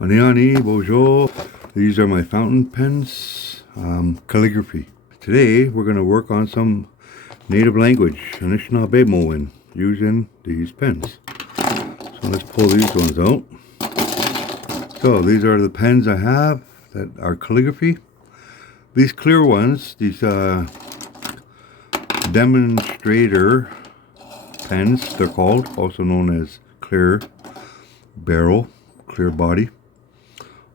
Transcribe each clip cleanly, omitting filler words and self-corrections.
Aniani, bonjour. These are my fountain pens, calligraphy. Today we're going to work on some native language, Anishinaabemowin, using these pens. So let's pull these ones out. So these are the pens I have that are calligraphy. These clear ones, these demonstrator pens, they're called, also known as clear barrel, clear body,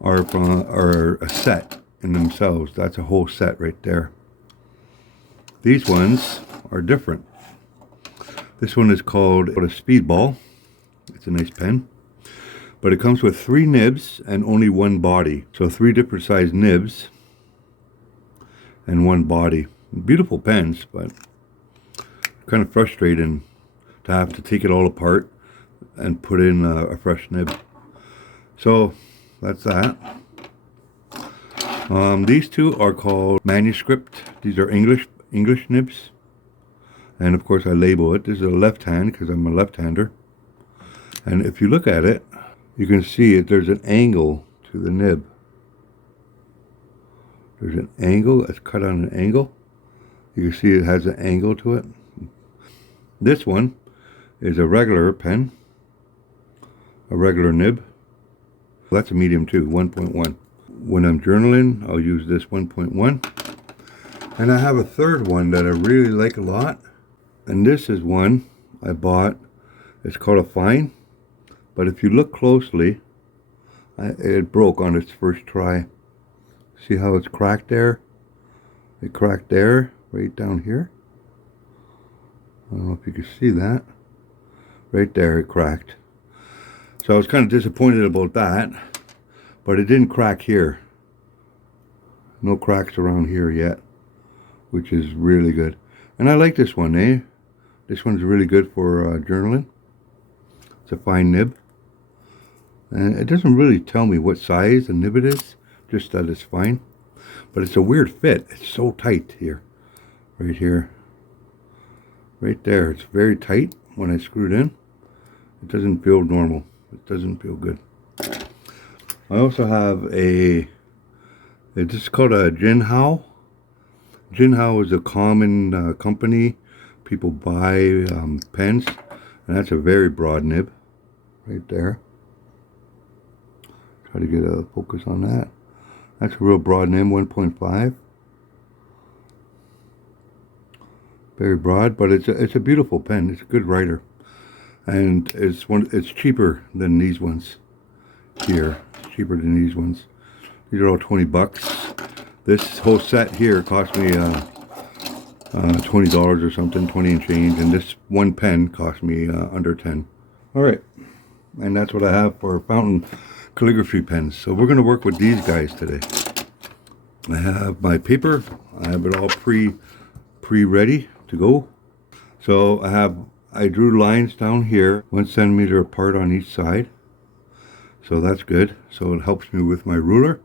are a set in themselves. That's a whole set right there. These ones are different. This one is called a speedball. It's a nice pen, but it comes with 3 nibs and only 1 body. So 3 different size nibs and 1 body. Beautiful pens, but kind of frustrating to have to take it all apart and put in a fresh nib. So that's that. These two are called manuscript. These are English nibs, and of course I label it. This is a left hand because I'm a left-hander, and if you look at it, you can see it. There's an angle to the nib. There's an angle. It's cut on an angle. You can see it has an angle to it. This one is a regular pen, a regular nib. That's a medium too, 1.1. When I'm journaling, I'll use this 1.1. And I have a third one that I really like a lot. And this is one I bought. It's called a fine. But if you look closely, it broke on its first try. See how it's cracked there? It cracked there, right down here. I don't know if you can see that. Right there, it cracked. So I was kind of disappointed about that, but it didn't crack here. No cracks around here yet, which is really good. And I like this one, eh? This one's really good for journaling. It's a fine nib. And it doesn't really tell me what size the nib it is, just that it's fine. But it's a weird fit. It's so tight here. Right here. Right there. It's very tight when I screw it in. It doesn't feel normal. It doesn't feel good. I also have it's called a Jinhao. Jinhao is a common company. People buy pens, and that's a very broad nib right there. Try to get a focus on that. That's a real broad nib, 1.5. Very broad, but it's a beautiful pen. It's a good writer. And it's cheaper than these ones here. It's cheaper than these ones. These are all 20 bucks. This whole set here cost me $20 or something, 20 and change, and this one pen cost me under 10. All right, and that's what I have for fountain calligraphy pens. So we're going to work with these guys today. I have my paper. I have it all pre-ready to go. So I drew lines down here, 1 centimeter apart on each side. So that's good. So it helps me with my ruler.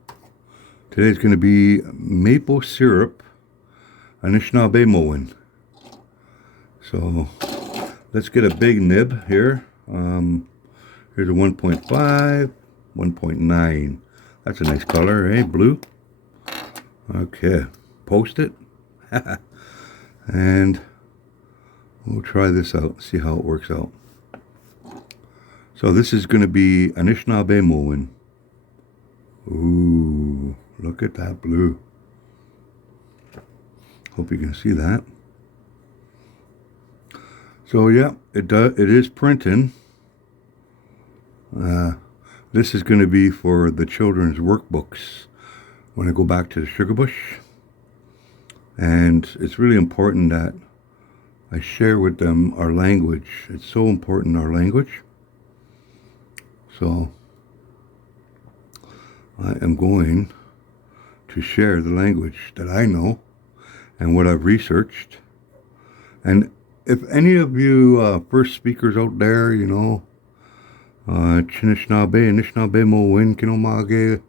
Today's going to be maple syrup, Anishinaabemowin. So let's get a big nib here. Here's a 1.5, 1.9. That's a nice color, eh? Blue. Okay, post it. And we'll try this out, see how it works out. So this is going to be Anishinaabemowin. Ooh, look at that blue. Hope you can see that. So yeah, it is printing. This is going to be for the children's workbooks when I go back to the Sugar Bush. And it's really important that I share with them our language. It's so important, our language. So I am going to share the language that I know and what I've researched. And if any of you first speakers out there, you know, Anishinaabemowin, Kinomage,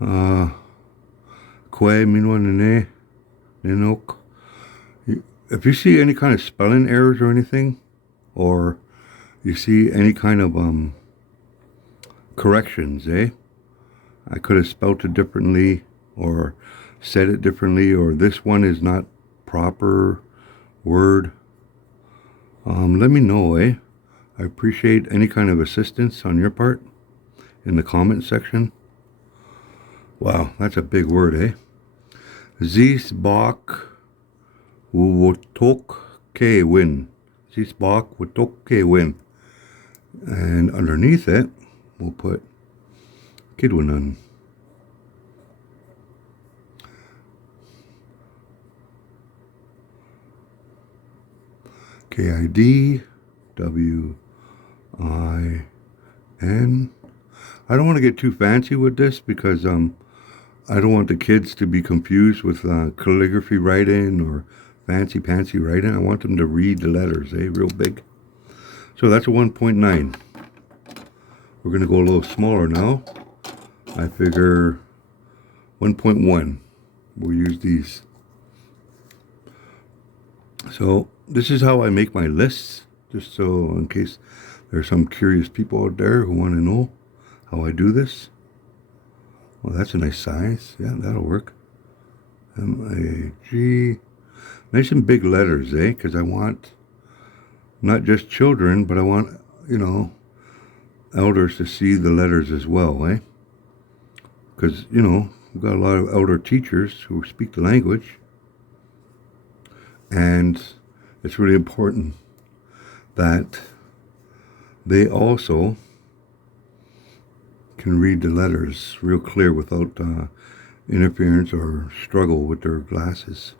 Kwe, Minwanene, Ninok. If you see any kind of spelling errors or anything, or you see any kind of corrections, I could have spelt it differently or said it differently, or this one is not proper word. Let me know, eh? I appreciate any kind of assistance on your part in the comment section. Wow, that's a big word, eh? Zisbak Wutok win. Zisbak Wutok win. And underneath it, we'll put Kidwanan. Kidwin. I don't want to get too fancy with this because I don't want the kids to be confused with calligraphy writing or fancy pantsy writing. I want them to read the letters, real big. So that's a 1.9. We're going to go a little smaller now. I figure 1.1. We'll use these. So this is how I make my lists, just so in case there's some curious people out there who want to know how I do this. Well, that's a nice size. Yeah, that'll work. M-A-G. Nice and big letters, because I want not just children, but I want, elders to see the letters as well, Because, we've got a lot of elder teachers who speak the language. And it's really important that they also can read the letters real clear without interference or struggle with their glasses.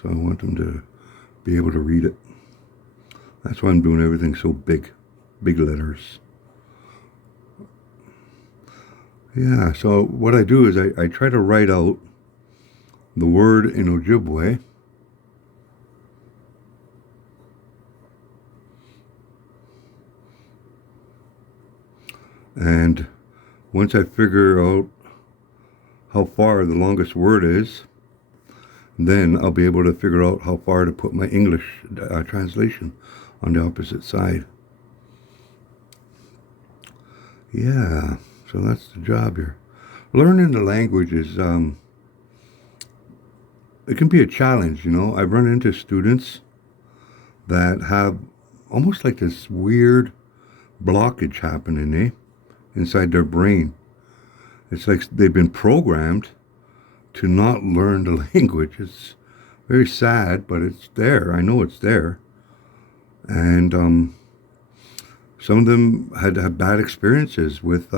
So I want them to be able to read it. That's why I'm doing everything so big letters. Yeah, so what I do is I try to write out the word in Ojibwe. And once I figure out how far the longest word is, then I'll be able to figure out how far to put my English translation on the opposite side. Yeah, so that's the job here. Learning the language is, it can be a challenge, I've run into students that have almost like this weird blockage happening, inside their brain. It's like they've been programmed to not learn the language. It's very sad, but it's there. I know it's there. And some of them had bad experiences with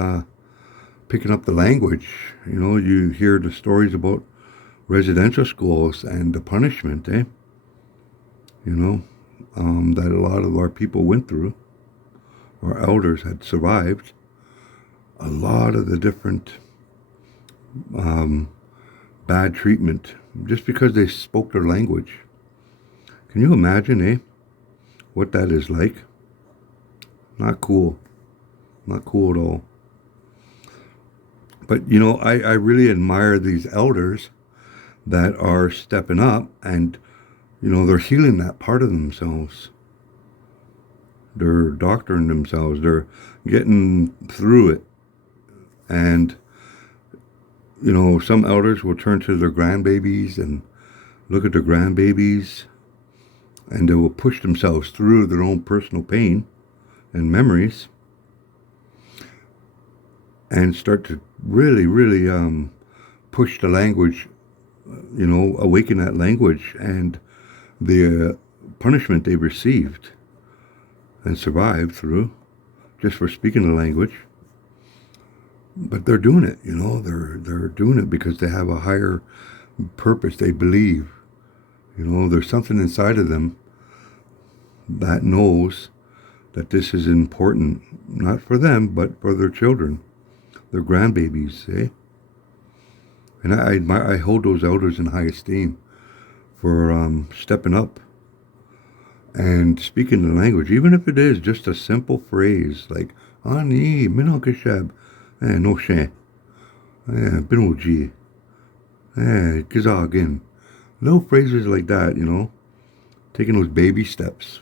picking up the language. You hear the stories about residential schools and the punishment, that a lot of our people went through. Our elders had survived a lot of the different bad treatment just because they spoke their language. Can you imagine, what that is like? Not cool. Not cool at all. But, I really admire these elders that are stepping up and, they're healing that part of themselves. They're doctoring themselves. They're getting through it. And, some elders will turn to their grandbabies and look at their grandbabies, and they will push themselves through their own personal pain and memories and start to really, really push the language, awaken that language and the punishment they received and survived through just for speaking the language. But they're doing it, they're doing it because they have a higher purpose. They believe, there's something inside of them that knows that this is important, not for them, but for their children, their grandbabies, And I hold those elders in high esteem for stepping up and speaking the language, even if it is just a simple phrase like "Ani minokashab." No shan. Binoji. Kizagin. Little phrases like that, taking those baby steps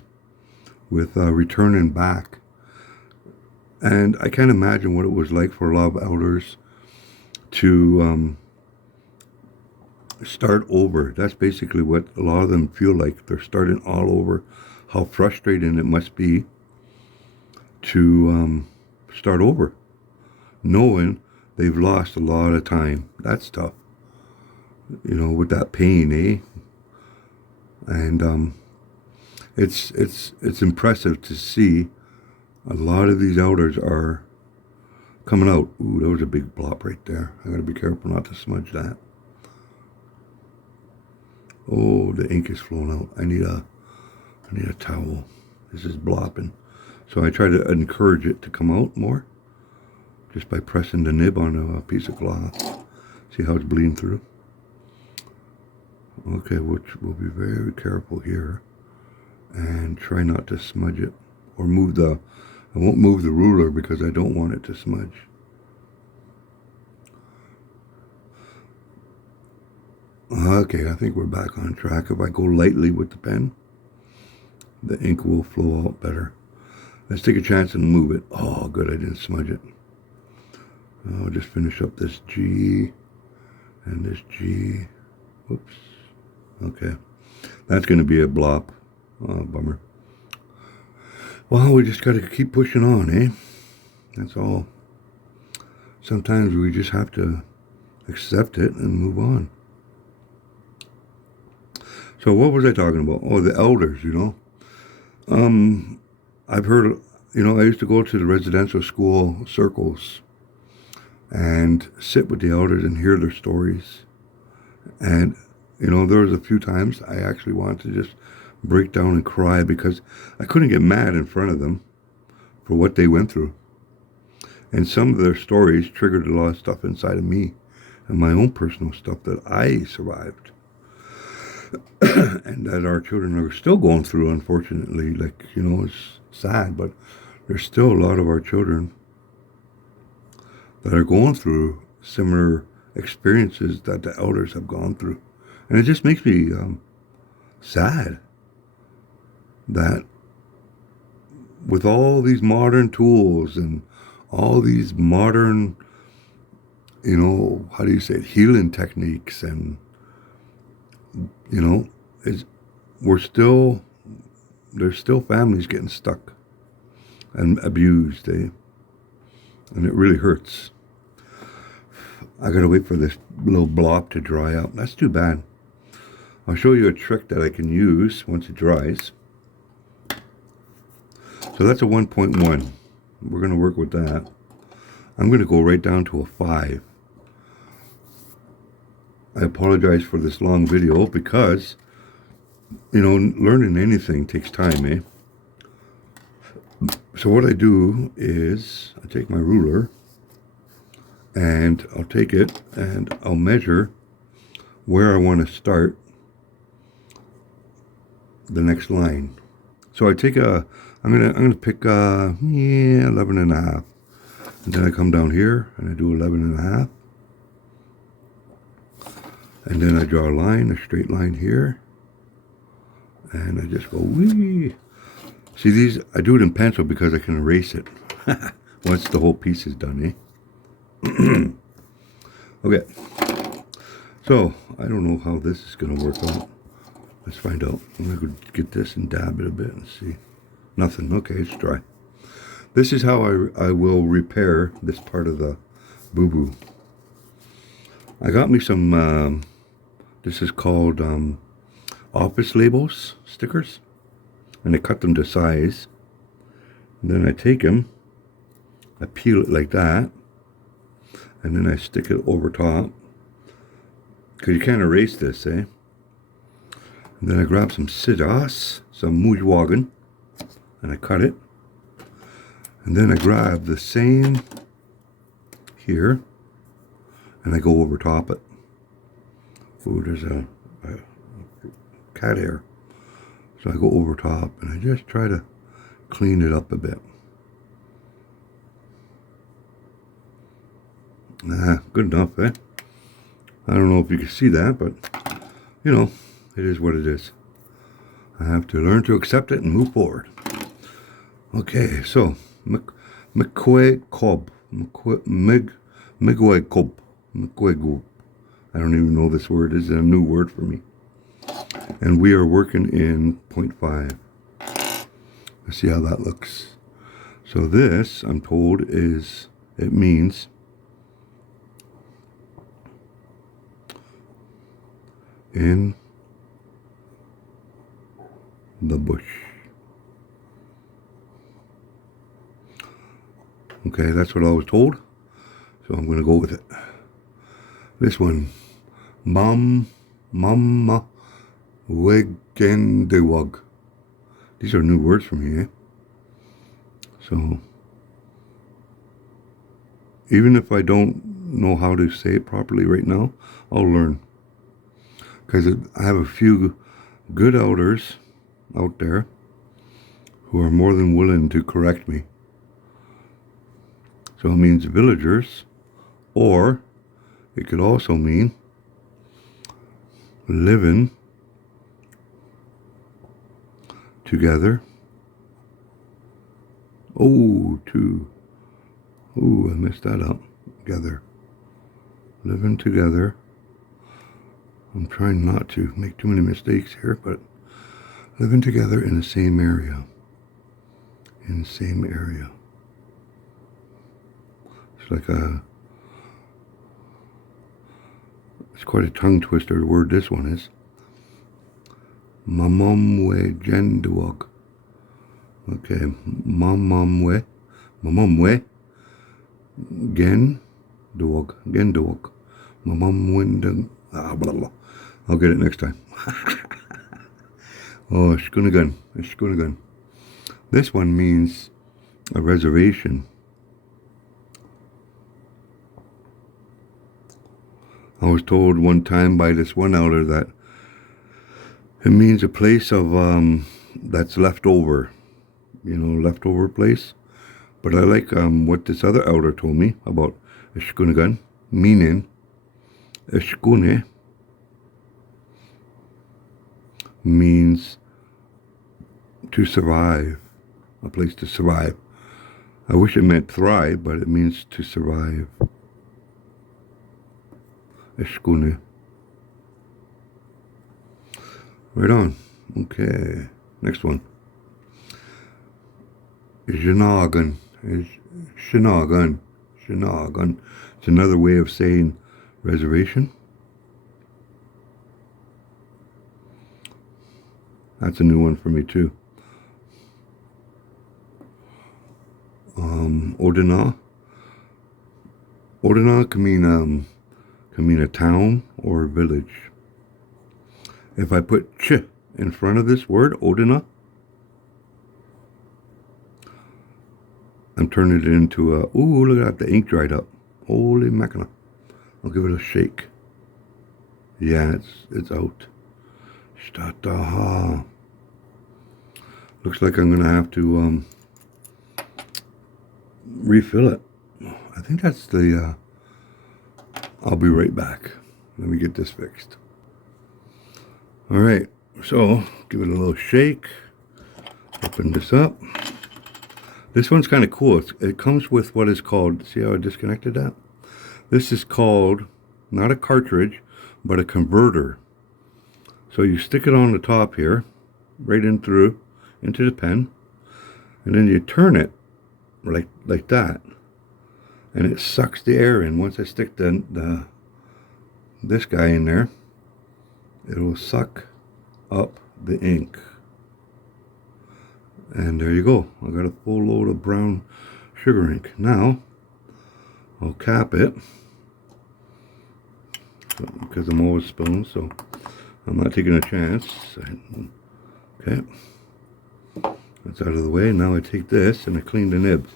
with returning back. And I can't imagine what it was like for a lot of elders to start over. That's basically what a lot of them feel like. They're starting all over. How frustrating it must be to start over, knowing they've lost a lot of time. That's tough, you know, with that pain, eh? And it's impressive to see a lot of these elders are coming out. Ooh, there was a big blop right there. I gotta be careful not to smudge that. Oh, the ink is flowing out. I need a towel. This is blopping. So I try to encourage it to come out more just by pressing the nib on a piece of cloth. See how it's bleeding through? Okay, which we'll be very careful here and try not to smudge it or move I won't move the ruler because I don't want it to smudge. Okay, I think we're back on track. If I go lightly with the pen, the ink will flow out better. Let's take a chance and move it. Oh, good, I didn't smudge it. I'll just finish up this G and this G. Whoops. Okay, that's going to be a blop. Oh, bummer. Well, we just got to keep pushing on, eh? That's all. Sometimes we just have to accept it and move on. So what was I talking about? Oh, the elders, you know. I've heard, you know, I used to go to the residential school circles and sit with the elders and hear their stories. And, you know, there was a few times I actually wanted to just break down and cry because I couldn't get mad in front of them for what they went through. And some of their stories triggered a lot of stuff inside of me and my own personal stuff that I survived. And that our children are still going through, unfortunately. Like, you know, it's sad, but there's still a lot of our children that are going through similar experiences that the elders have gone through. And it just makes me sad that with all these modern tools and all these modern, you know, how do you say it, healing techniques, and you know, there's still families getting stuck and abused, eh? And it really hurts. I gotta wait for this little blob to dry out. That's too bad. I'll show you a trick that I can use once it dries. So that's a 1.1. We're gonna work with that. I'm gonna go right down to a 5. I apologize for this long video because, you know, learning anything takes time, eh? So what I do is I take my ruler and I'll take it and I'll measure where I want to start the next line. So I take I'm gonna pick 11 and a half, and then I come down here and I do 11 and a half. And then I draw a line, a straight line here. And I just go, wee. See these, I do it in pencil because I can erase it. Once the whole piece is done, eh? Okay. So, I don't know how this is going to work out. Let's find out. I'm going to go get this and dab it a bit and see. Nothing. Okay, it's dry. This is how I will repair this part of the boo-boo. I got me some, this is called office labels, stickers, and I cut them to size. And then I take them, I peel it like that, and then I stick it over top, because you can't erase this, eh? And then I grab some scissors, some moojwagen, and I cut it. And then I grab the same here, and I go over top it. Ooh, there's a cat hair. So I go over top and I just try to clean it up a bit. Good enough, eh? I don't know if you can see that, but you know, it is what it is. I have to learn to accept it and move forward. Okay, so Migway Cob. Mkwegu. I don't even know this word. This is a new word for me. And we are working in 0.5. Let's see how that looks. So this, I'm told, it means in the bush. Okay, that's what I was told. So I'm going to go with it. This one, Mama Wegendewug. These are new words for me, eh? So, even if I don't know how to say it properly right now, I'll learn. Because I have a few good elders out there who are more than willing to correct me. So it means villagers, or it could also mean living together. Oh, I messed that up. Together. Living together. I'm trying not to make too many mistakes here, but living together in the same area. In the same area. It's like it's quite a tongue twister, the word this one is. Mamamwe jenduog. Okay, mamamwe genduog. Mamamwindang. Blah, blah. I'll get it next time. Oh, Shkunagun. This one means a reservation. I was told one time by this one elder that it means a place of that's left over, leftover place. But I like what this other elder told me about Shkunagun, meaning Shkune means to survive, a place to survive. I wish it meant thrive, but it means to survive. Shkune. Right on. Okay. Next one. Shinagan. Shinagan. It's another way of saying reservation. That's a new one for me too. Odina. Odina can mean a town or a village. If I put ch in front of this word, Odina, I'm turning it into a, ooh, look at that, the ink dried up. Holy mackerel. I'll give it a shake. Yeah, it's out. Shtataha. Looks like I'm going to have to refill it. I think that's the, I'll be right back. Let me get this fixed. All right, so give it a little shake. Open this up. This one's kind of cool. It comes with what is called, see how I disconnected that? This is called, not a cartridge, but a converter. So you stick it on the top here, right in through, into the pen, and then you turn it like that, and it sucks the air in. Once I stick this guy in there, it will suck up the ink. And there you go. I got a full load of brown sugar ink. Now, I'll cap it, because I'm always spilling, so I'm not taking a chance. Okay. That's out of the way. Now I take this and I clean the nib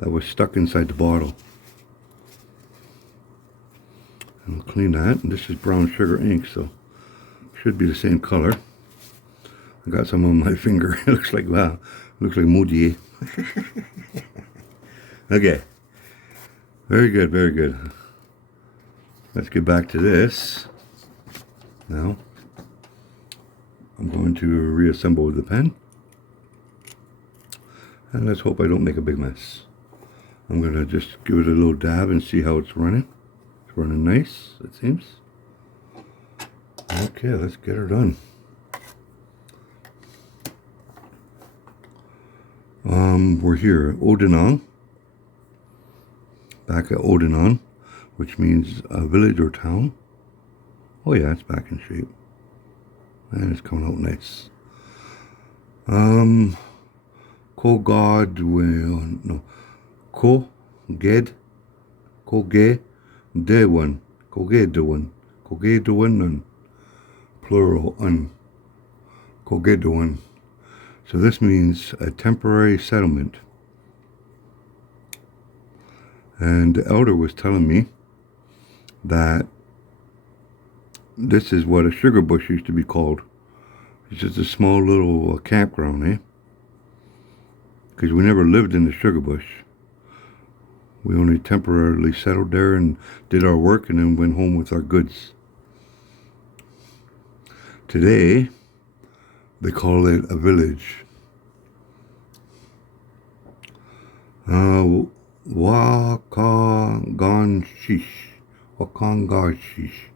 that was stuck inside the bottle. And I'll clean that. And this is brown sugar ink, so it should be the same color. I got some on my finger. It looks like, wow, it looks like Modier. Okay. Very good, very good. Let's get back to this. Now, I'm going to reassemble the pen. And let's hope I don't make a big mess. I'm going to just give it a little dab and see how it's running. running nice, it seems. Okay, let's get her done. We're here at Odenong. Back at Odenong, which means a village or town. Oh yeah, it's back in shape. And it's coming out nice. No. Kogedewin, plural, Kogedewin. So this means a temporary settlement. And the elder was telling me that this is what a sugar bush used to be called. It's just a small little campground, eh? Because we never lived in the sugar bush. We only temporarily settled there and did our work and then went home with our goods. Today, they call it a village. Wakagongshish. Wakagongshish.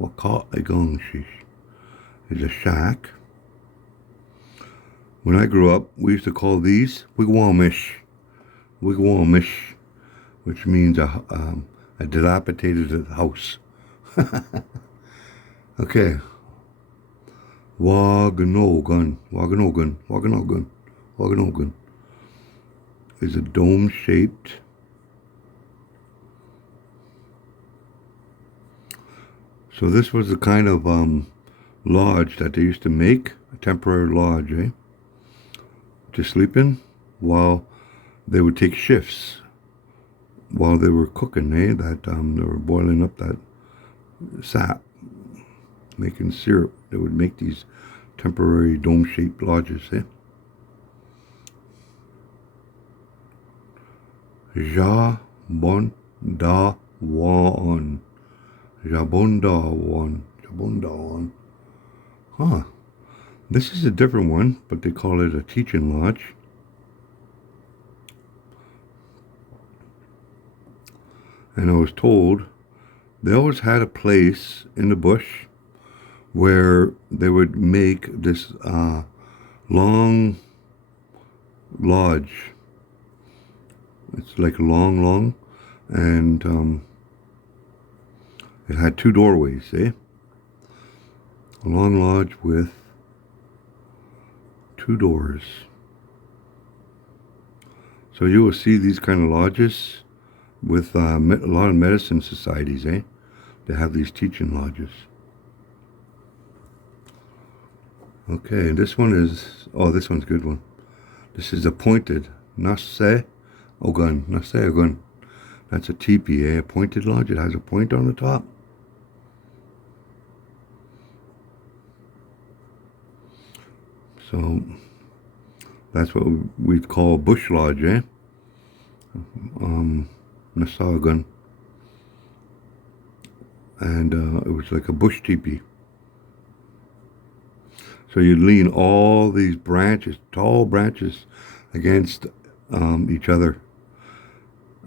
Wakagongshish is a shack. When I grew up, we used to call these wigwamish, which means a dilapidated house. Okay. Waganogan is a dome-shaped So this was the kind of lodge that they used to make, a temporary lodge, to sleep in while they would take shifts while they were cooking, that they were boiling up that sap, making syrup. They would make these temporary dome-shaped lodges, Jabondawan. Huh. This is a different one, but they call it a teaching lodge. And I was told they always had a place in the bush where they would make this long lodge. It's like long, and it had two doorways, A long lodge with two doors. So you will see these kind of lodges with a lot of medicine societies, They have these teaching lodges. Okay, this one is, this one's a good one. This is appointed, Nase Ogun. That's a teepee, a pointed lodge. It has a point on the top. So that's what we'd call a bush lodge, Nasagan. And it was like a bush teepee. So you'd lean all these branches, tall branches, against each other.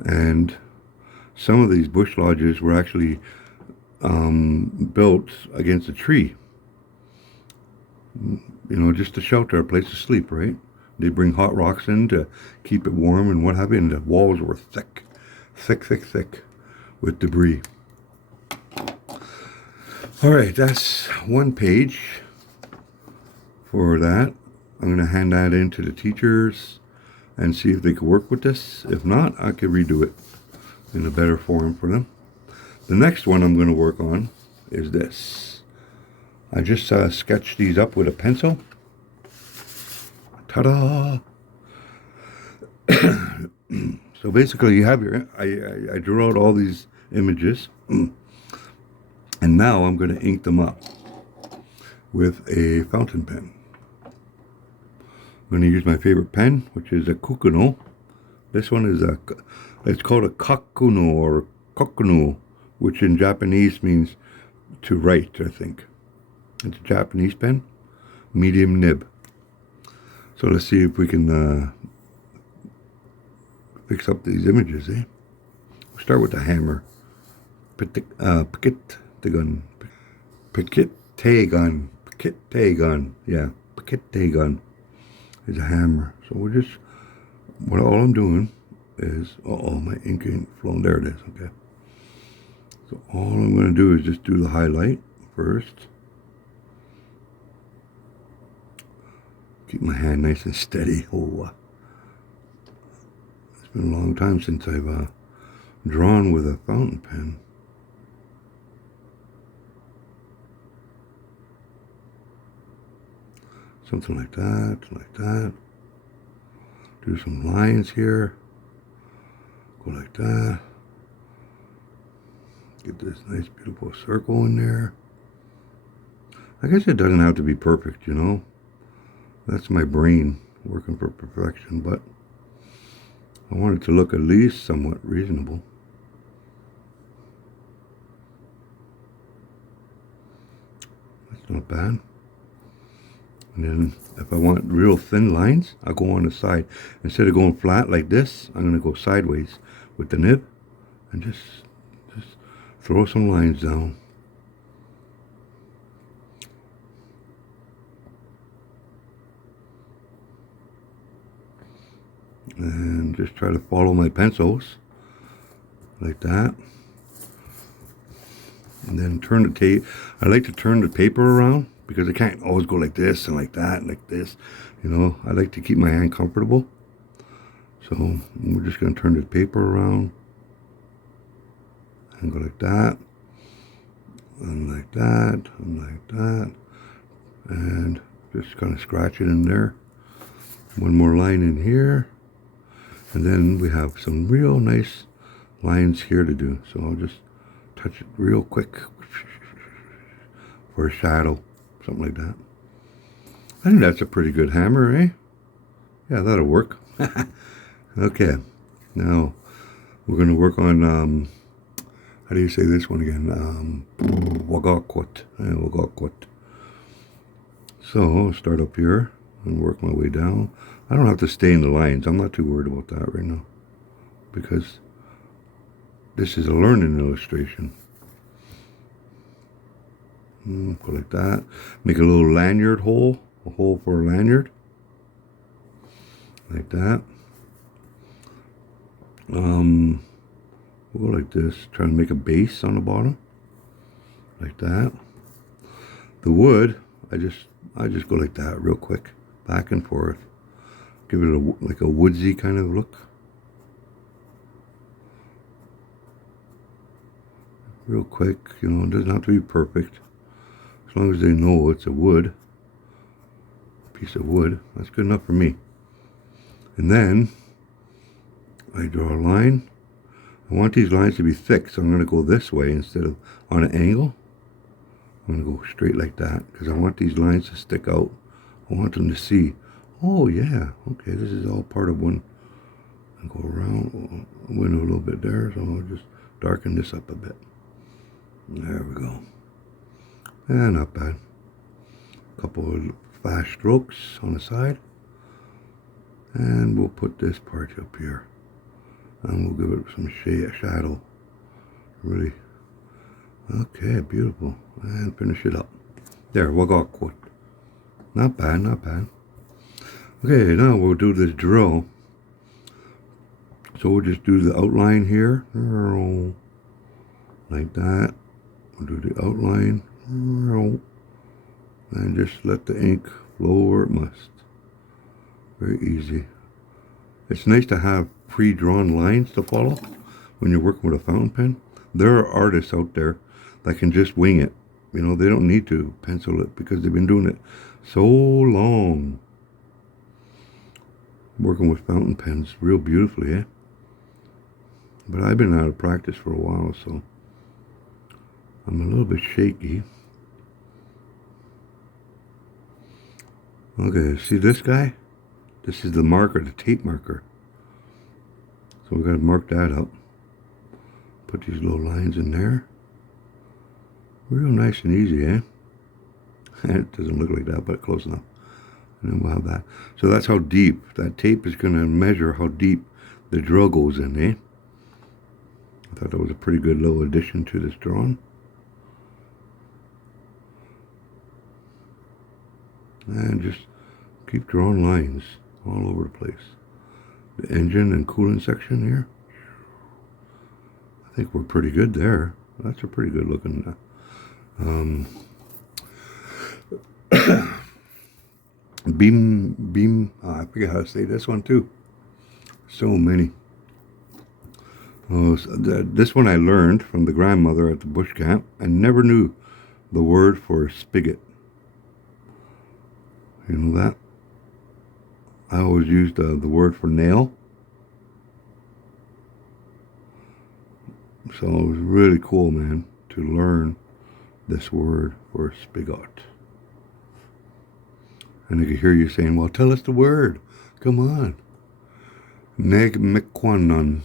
And some of these bush lodges were actually built against a tree. Just to shelter, a place to sleep, right? They bring hot rocks in to keep it warm and what have you, and the walls were thick with debris. All right, that's one page for that. I'm going to hand that in to the teachers and see if they could work with this. If not, I could redo it in a better form for them. The next one I'm going to work on is this. I just sketched these up with a pencil. Ta-da! So basically you have I drew out all these images and now I'm going to ink them up with a fountain pen. I'm going to use my favorite pen, which is a Kukuno. This one is it's called a Kakuno or Kokuno, which in Japanese means to write, I think. It's a Japanese pen, medium nib. So let's see if we can fix up these images, eh? We'll start with the hammer. Piketagon. Piketagon. Yeah, Piketagon is a hammer. So we're just, all I'm doing is, my ink ain't flowing. There it is, okay. So all I'm going to do is just do the highlight first. Keep my hand nice and steady. It's been a long time since I've drawn with a fountain pen. Something like that, like that. Do some lines here. Go like that. Get this nice, beautiful circle in there. I guess it doesn't have to be perfect, you know. That's my brain working for perfection, but I want it to look at least somewhat reasonable. That's not bad. And then if I want real thin lines, I'll go on the side. Instead of going flat like this, I'm going to go sideways with the nib and just throw some lines down. And just try to follow my pencils like that. And then turn the tape. I like to turn the paper around because I can't always go like this and like that and like this. You know, I like to keep my hand comfortable. So we're just going to turn the paper around and go like that and like that and like that. And just kind of scratch it in there. One more line in here. And then we have some real nice lines here to do. So I'll just touch it real quick for a shadow, something like that. I think that's a pretty good hammer, eh? Yeah, that'll work. Okay, now we're going to work on, how do you say this one again? Wagakwat. Wagakwat. So I'll start up here and work my way down. I don't have to stay in the lines. I'm not too worried about that right now because this is a learning illustration. Go like that. Make a little lanyard hole, a hole for a lanyard. Like that. We'll go like this. Try to make a base on the bottom. Like that. The wood, I just go like that real quick. Back and forth. Give it like a woodsy kind of look. Real quick, you know, it doesn't have to be perfect. As long as they know it's a piece of wood, that's good enough for me. And then I draw a line. I want these lines to be thick, so I'm going to go this way instead of on an angle. I'm going to go straight like that because I want these lines to stick out. I want them to see, oh yeah, okay, this is all part of one. And go around, went a little bit there, so I'll just darken this up a bit. There we go. And not bad. A couple of fast strokes on the side. And we'll put this part up here. And we'll give it some shadow. Really. Okay, beautiful. And finish it up. There, Wagakwat. Not bad, not bad. Okay, now we'll do this drill. So we'll just do the outline here. Like that. We'll do the outline. And just let the ink flow where it must. Very easy. It's nice to have pre-drawn lines to follow when you're working with a fountain pen. There are artists out there that can just wing it. You know, they don't need to pencil it because they've been doing it so long. Working with fountain pens real beautifully, eh? But I've been out of practice for a while, so I'm a little bit shaky. Okay, see this guy? This is the marker, the tape marker. So we're going to mark that up. Put these little lines in there. Real nice and easy, eh? It doesn't look like that, but close enough. And then we'll have that. So that's how deep. That tape is going to measure how deep the drill goes in, eh? I thought that was a pretty good little addition to this drawing. And just keep drawing lines all over the place. The engine and coolant section here. I think we're pretty good there. That's a pretty good looking. Beam. I forget how to say this one too. So many. Oh, so this one I learned from the grandmother at the bush camp. I never knew the word for spigot. You know that? I always used the word for nail. So it was really cool, man, to learn this word for spigot. And I could hear you saying, well, tell us the word. Come on. Negmekwanan.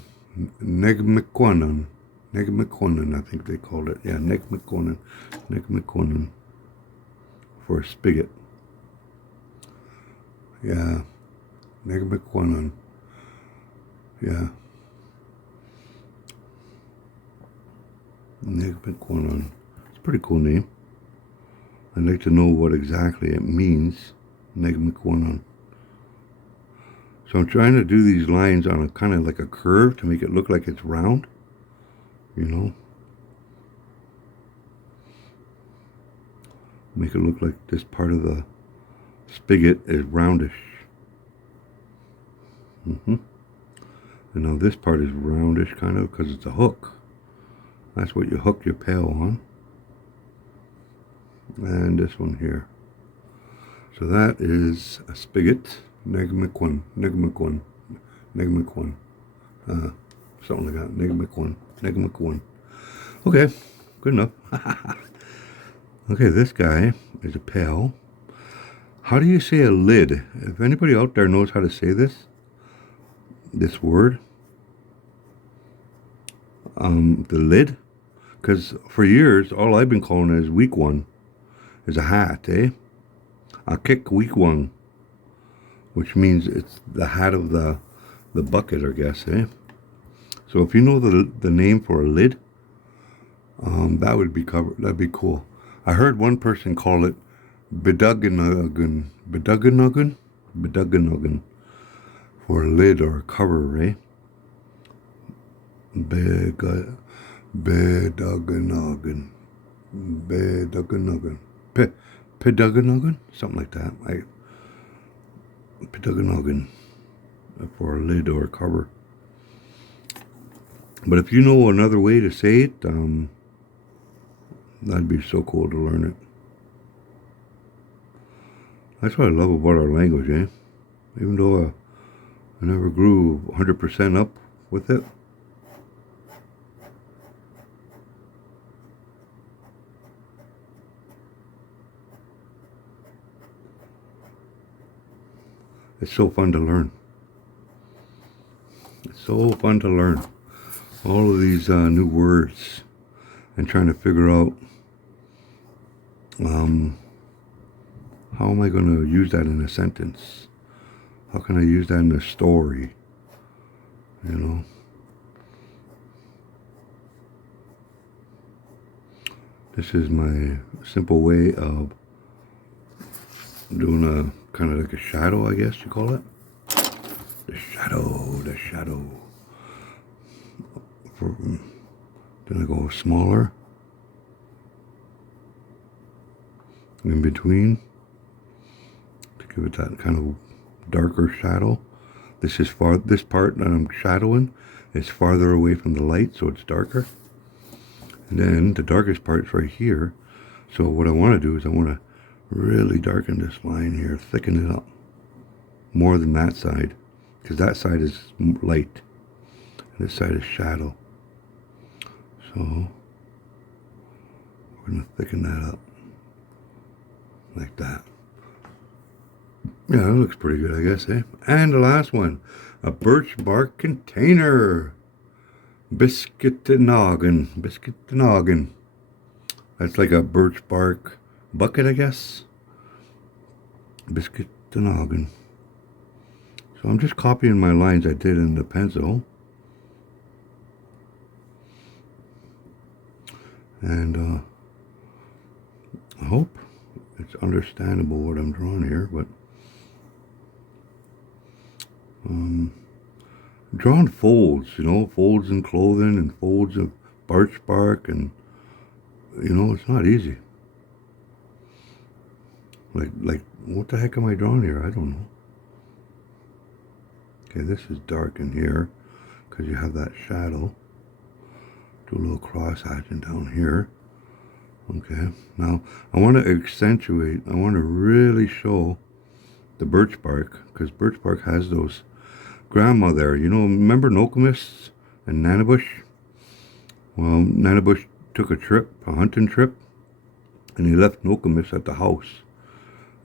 Negmekwanan. Negmekwanan, I think they called it. Yeah, Negmekwanan. Negmekwanan. For spigot. Yeah. Negmekwanan. Yeah. Negmekwanan. It's a pretty cool name. I'd like to know what exactly it means. Negmekwanan. So I'm trying to do these lines on a kind of like a curve to make it look like it's round. You know? Make it look like this part of the spigot is roundish. And now this part is roundish kind of because it's a hook. That's what you hook your pail on. And this one here. So that is a spigot. Negmekwan. Negmekwan. Negmekwan. Something like that. Negmekwan. Negmekwan. Okay. Good enough. Okay, this guy is a pail. How do you say a lid? If anybody out there knows how to say this word, the lid, because for years all I've been calling it is weak one, is a hat, eh? A kick weak one, which means it's the hat of the bucket, I guess, eh? So if you know the name for a lid, that would be covered. That'd be cool. I heard one person call it beduganogun, beduganogun, beduganogun, for a lid or a cover, eh? Beduganogun, beduganogun, peduganogun, something like that. Peduganogun, for a lid or a cover. But if you know another way to say it, that'd be so cool to learn it. That's what I love about our language, eh? Even though I never grew 100% up with it. It's so fun to learn. It's so fun to learn all of these new words and trying to figure out how am I going to use that in a sentence? How can I use that in a story? You know? This is my simple way of doing a kind of like a shadow, I guess you call it. The shadow. Then I go smaller in between to give it that kind of darker shadow. This part that I'm shadowing is farther away from the light, so it's darker. And then the darkest part's right here. So what I want to do is I want to really darken this line here, thicken it up more than that side, because that side is light and this side is shadow. So we're going to thicken that up like that. Yeah, that looks pretty good, I guess, eh? And the last one, a birch bark container. Biscuit-noggin. That's like a birch bark bucket, I guess. Biscuit-noggin. So I'm just copying my lines I did in the pencil. And I hope it's understandable what I'm drawing here, but drawing folds, folds in clothing and folds of birch bark, and it's not easy. Like what the heck am I drawing here? I don't know. Okay, this is dark in here because you have that shadow. Do a little cross hatching down here. Okay, now I want to accentuate, I want to really show the birch bark, because birch bark has those grandma there. Remember Nokomis and Nanabush? Well, Nanabush took a hunting trip, and he left Nokomis at the house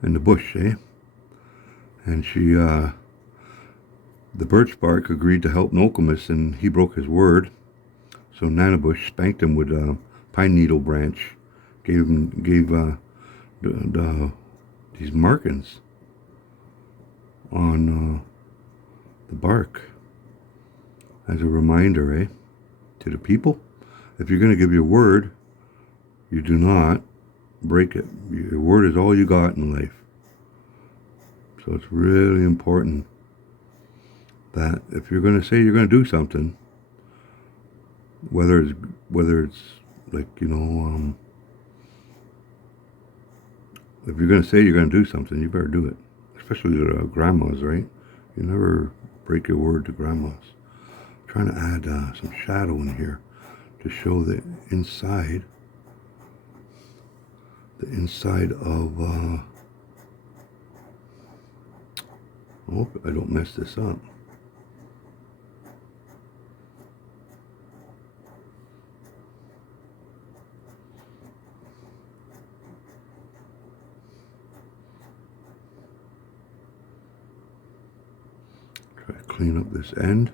in the bush, And she, the birch bark agreed to help Nokomis, and he broke his word. So Nanabush spanked him with a pine needle branch, gave these markings on the bark as a reminder, to the people. If you're going to give your word, you do not break it. Your word is all you got in life. So it's really important that if you're going to say you're going to do something, whether it's like, if you're going to say you're going to do something, you better do it. Especially to grandmas, right? You never break your word to grandmas. I'm trying to add some shadow in here to show the inside of, I hope I don't mess this up. Try to clean up this end.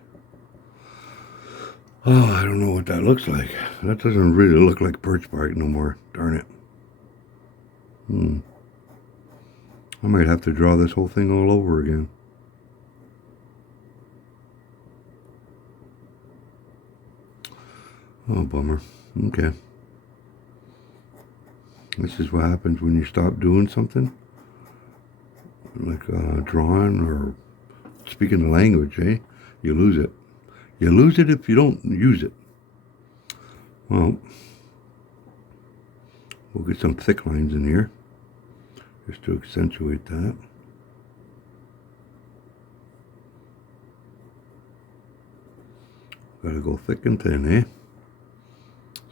Oh, I don't know what that looks like. That doesn't really look like birch bark no more. Darn it. I might have to draw this whole thing all over again. Oh, bummer. Okay. This is what happens when you stop doing something. Like drawing or speaking the language, You lose it. You lose it if you don't use it. Well, we'll get some thick lines in here, just to accentuate that. Gotta go thick and thin,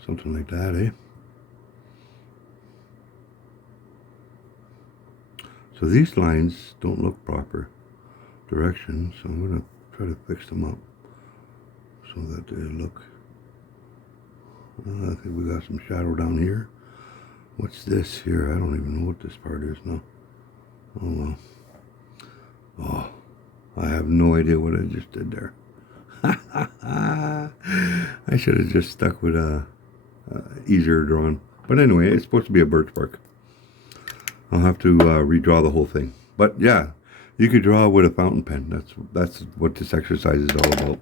Something like that, So these lines don't look proper direction, so I'm going to try to fix them up so that they look, I think we got some shadow down here. What's this here? I don't even know what this part is now. Oh well. Oh, I have no idea what I just did there. I should have just stuck with a easier drawing. But anyway, it's supposed to be a birch bark. I'll have to redraw the whole thing. But yeah, you could draw with a fountain pen. That's what this exercise is all about.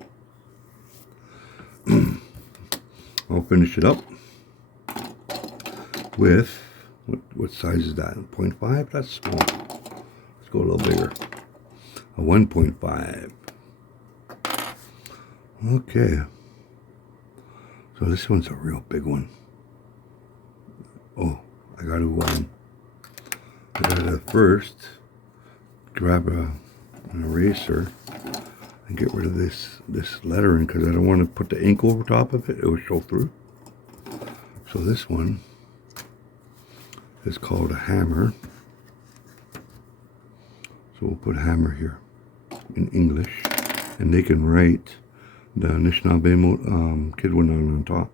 I'll finish it up with, what size is that? 0.5? That's small. Let's go a little bigger. A 1.5. Okay. So this one's a real big one. Oh, I gotta first grab an eraser and get rid of this lettering, because I don't want to put the ink over top of it. It will show through. So this one is called a hammer. So we'll put hammer here in English, and they can write the Anishinaabemowin kid one on top.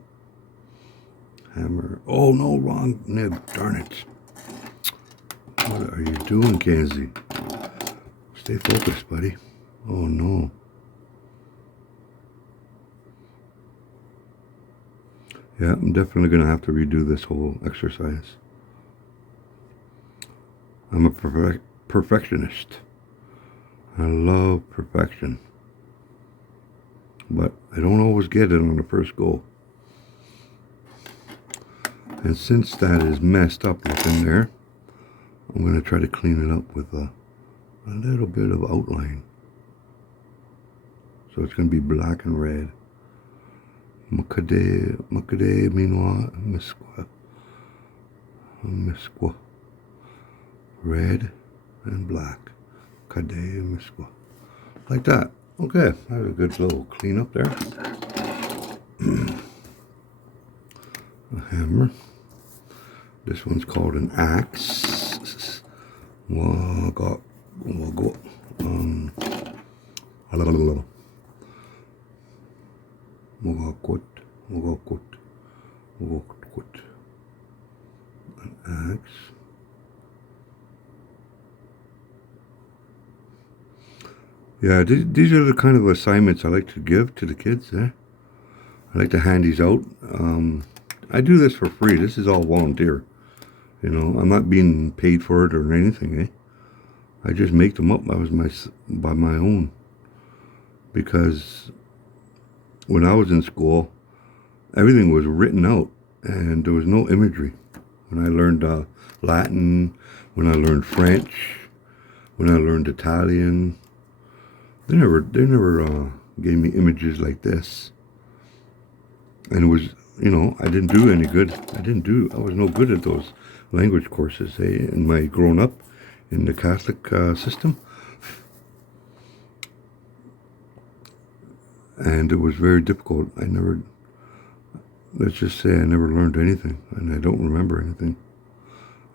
Hammer. Oh no, wrong nib. Darn it. What are you doing, Kenzie? Stay focused, buddy. Oh no. Yeah, I'm definitely going to have to redo this whole exercise. I'm a perfectionist. I love perfection, but I don't always get it on the first go. And since that is messed up looking there, I'm going to try to clean it up with a little bit of outline. So it's going to be black and red. Makade minwa misqua. Red and black. Kade misqua. Like that. Okay, that was a good little clean up there. A hammer. This one's called an axe. Wagok. An axe. Yeah, these are the kind of assignments I like to give to the kids. I like to hand these out. I do this for free. This is all volunteer. You know, I'm not being paid for it or anything. I just make them up by my own. Because when I was in school, everything was written out and there was no imagery. When I learned Latin, when I learned French, when I learned Italian, they never gave me images like this. And it was, you know, I didn't do any good. I was no good at those language courses in my growing up in the Catholic system. And it was very difficult. Let's just say I never learned anything, and I don't remember anything.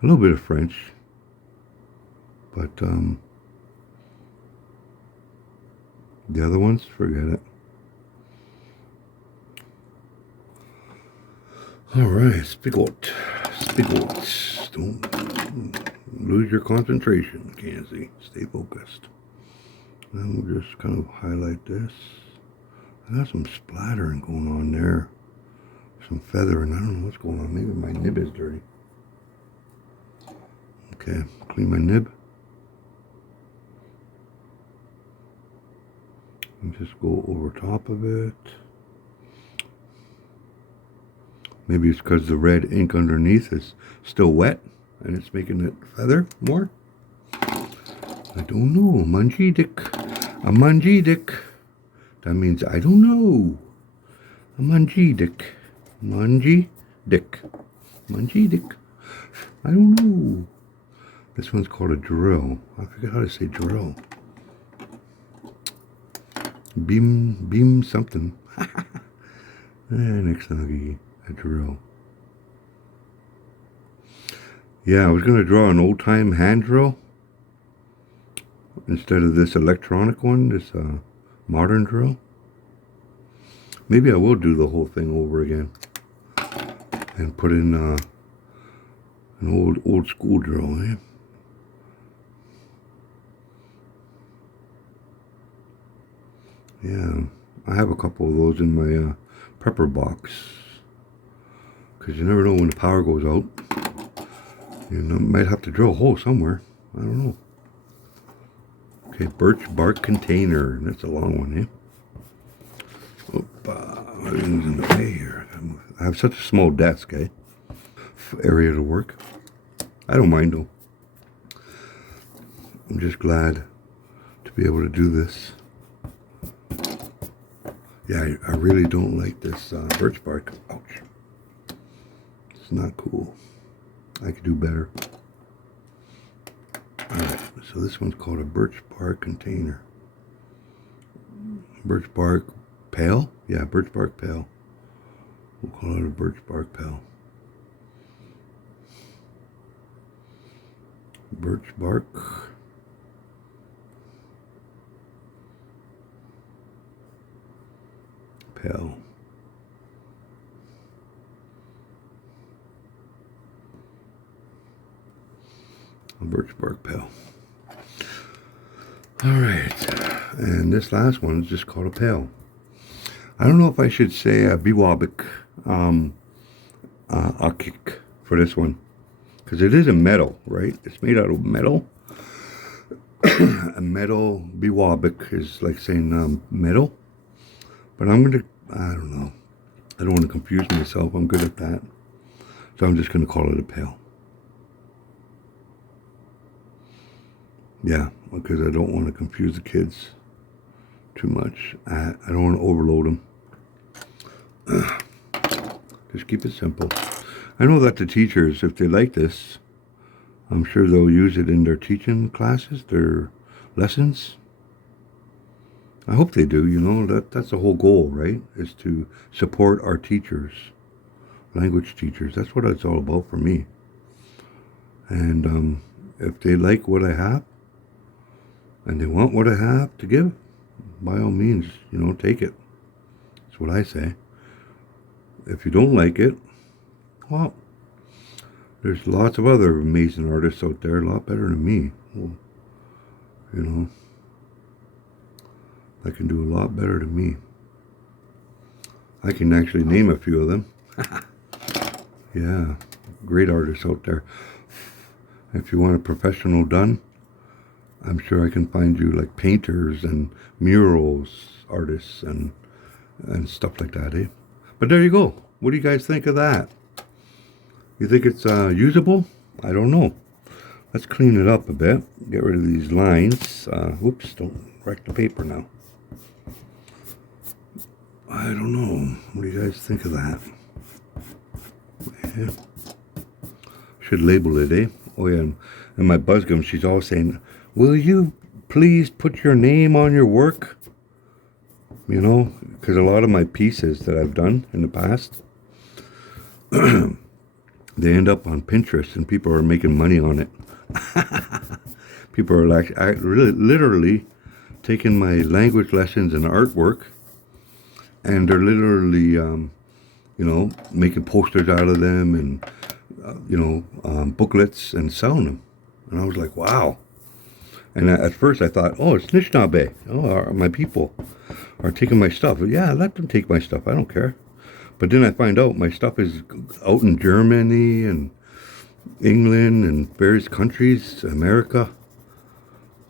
A little bit of French, but the other ones, forget it. All right, spigot. Don't lose your concentration, Kenzie. Stay focused. And we'll just kind of highlight this. I got some splattering going on there. Some feathering. I don't know what's going on. Maybe my nib is dirty. Okay, clean my nib. And just go over top of it. Maybe it's because the red ink underneath is still wet and it's making it feather more. I don't know. Manji dick. That means I don't know. A manji dick. Manji dick. I don't know. This one's called a drill. I forget how to say drill. Beam something. Next time I'll give you a drill. Yeah, I was going to draw an old-time hand drill instead of this electronic one, this modern drill. Maybe I will do the whole thing over again and put in an old school drill. Yeah, I have a couple of those in my prepper box because you never know when the power goes out. You might have to drill a hole somewhere. I don't know. Okay, birch bark container. That's a long one, Everything's in the way here. I have such a small desk, area to work. I don't mind though. I'm just glad to be able to do this. Yeah, I really don't like this birch bark. Ouch. It's not cool. I could do better. Alright, so this one's called a birch bark container. Birch bark pail? Yeah, birch bark pail. We'll call it a birch bark pail. Birch bark. Pail. A birch bark pail. Alright, and this last one is just called a pail. I don't know if I should say a biwabik akik for this one, because it is a metal, right? It's made out of metal. A metal biwabik is like saying metal. But I'm going to, I don't know. I don't want to confuse myself. I'm good at that. So I'm just going to call it a pail. Yeah, because I don't want to confuse the kids too much. I don't want to overload them. Just keep it simple. I know that the teachers, if they like this, I'm sure they'll use it in their teaching classes, their lessons. I hope they do, you know, that's the whole goal, right? Is to support our teachers, language teachers. That's what it's all about for me. And if they like what I have and they want what I have to give, by all means, you know, take it. That's what I say. If you don't like it, well, there's lots of other amazing artists out there, a lot better than me. Well, you know, that can do a lot better than me. I can actually name a few of them. Yeah, great artists out there. If you want a professional done, I'm sure I can find you like painters and murals artists and stuff like that, eh? But there you go. What do you guys think of that? You think it's usable? I don't know. Let's clean it up a bit. Get rid of these lines. Oops, don't wreck the paper now. I don't know. What do you guys think of that? Yeah. Should label it, eh? Oh yeah, and my buzzgum, she's always saying, will you please put your name on your work? You know, because a lot of my pieces that I've done in the past, they end up on Pinterest and people are making money on it. People are like really, literally taking my language lessons and artwork, and they're literally, you know, making posters out of them and, you know, booklets and selling them. And I was like, wow. And at first I thought, oh, it's Anishinaabe. Oh, my people are taking my stuff. Yeah, let them take my stuff. I don't care. But then I find out my stuff is out in Germany and England and various countries, America.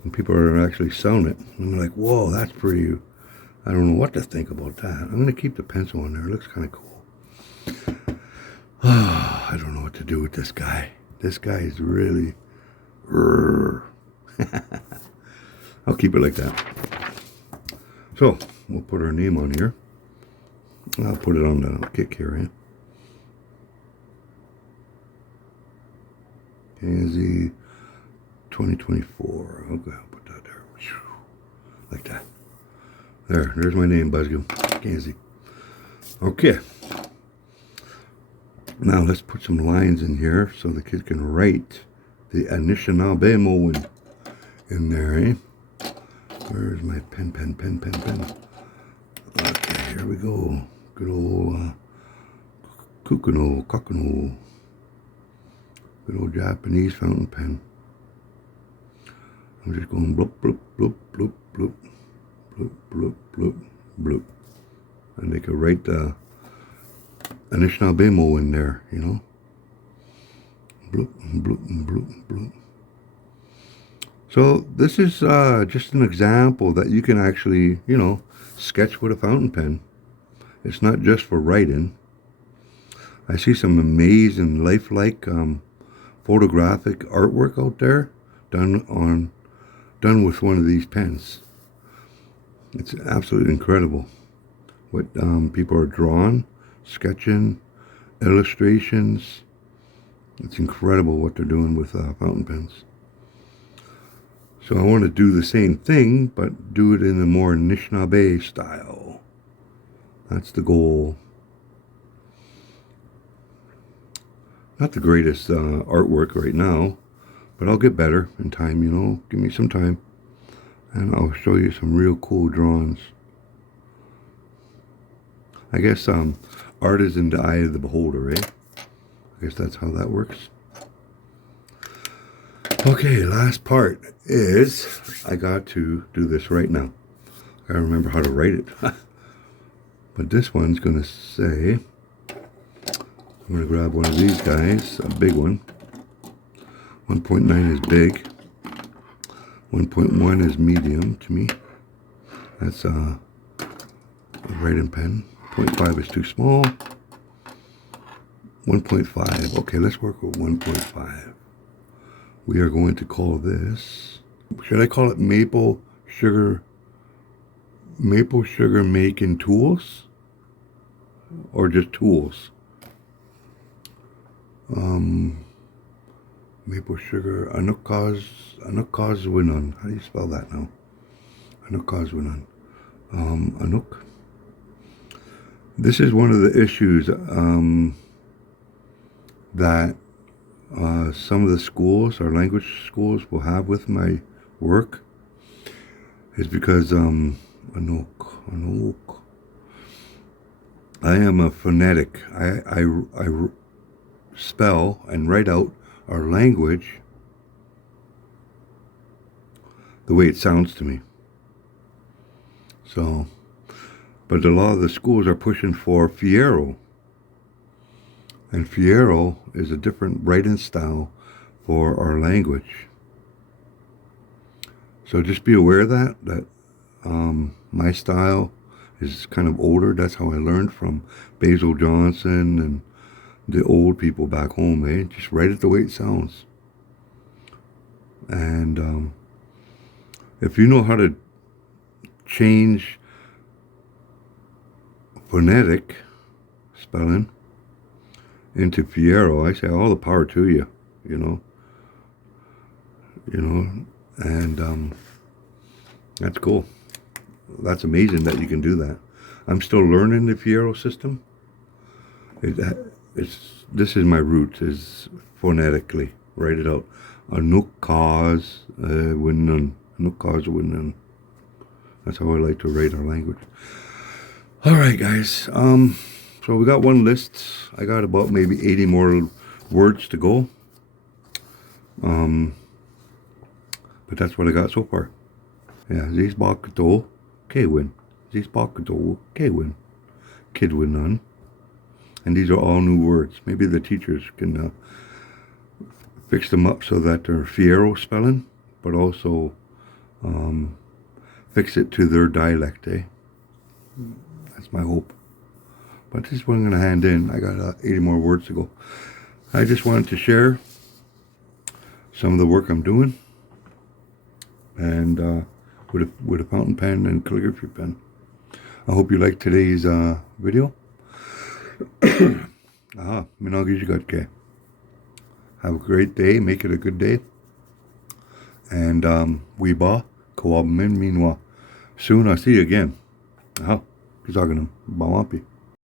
And people are actually selling it. And I'm like, whoa, that's pretty. I don't know what to think about that. I'm going to keep the pencil on there. It looks kind of cool. Oh, I don't know what to do with this guy. This guy is really... I'll keep it like that. So, we'll put our name on here. I'll put it on the kick here, eh? Kansas 2024. Okay, I'll put that there. Like that. There's my name, Buzzgum. Kansas. Okay. Now let's put some lines in here so the kids can write the Anishinaabemowin in there, eh? Where's my pen? Okay, here we go. Good old Kakano. Good old Japanese fountain pen. I'm just going bloop, bloop, bloop, bloop, bloop, bloop, bloop, bloop, bloop. And they could write the Anishinaabemo in there, you know? Bloop, bloop, bloop, bloop. So this is just an example that you can actually, you know, sketch with a fountain pen. It's not just for writing. I see some amazing lifelike photographic artwork out there done with one of these pens. It's absolutely incredible what people are drawing, sketching, illustrations. It's incredible what they're doing with fountain pens. So I want to do the same thing, but do it in a more Anishinaabe style. That's the goal. Not the greatest artwork right now, but I'll get better in time, you know. Give me some time, and I'll show you some real cool drawings. I guess art is in the eye of the beholder, eh? I guess that's how that works. Okay, last part is I got to do this right now. I gotta remember how to write it. But this one's gonna say, I'm gonna grab one of these guys, a big one. 1.9 is big. 1.1 is medium to me. That's a writing pen. 0.5 is too small. 1.5. Okay, let's work with 1.5. We are going to call this, should I call it maple sugar making tools? Or just tools? Maple sugar, Anukazwinan. How do you spell that now? Anukazwinan. Anuk. This is one of the issues that some of the schools, our language schools, will have with my work, is because Anuk. I am a phonetic. I spell and write out our language the way it sounds to me. So, but a lot of the schools are pushing for Fiero. And Fiero is a different writing style for our language. So just be aware of that my style is kind of older. That's how I learned from Basil Johnson and the old people back home. Just write it the way it sounds. And if you know how to change phonetic spelling into Fiero, I say all the power to you, you know, and that's cool. That's amazing that you can do that. I'm still learning the Fiero system. This is my root, is phonetically. Write it out. Anukazwinan. Anukazwinan. That's how I like to write our language. All right, guys. So we got one list. I got about maybe 80 more words to go. But that's what I got so far. Yeah, Zizbakato, Kwin. Zizbakato, Kwin. Kidwinan. And these are all new words. Maybe the teachers can fix them up so that they're Fiero spelling, but also fix it to their dialect, eh? That's my hope. But this is what I'm going to hand in. I got 80 more words to go. I just wanted to share some of the work I'm doing, and with a fountain pen and calligraphy pen. I hope you liked today's video. Minagijgatke. Have a great day. Make it a good day. And Weeba, Kawabmin Minwa. Soon I'll see you again. Aha. Kizaganam. Bawampi.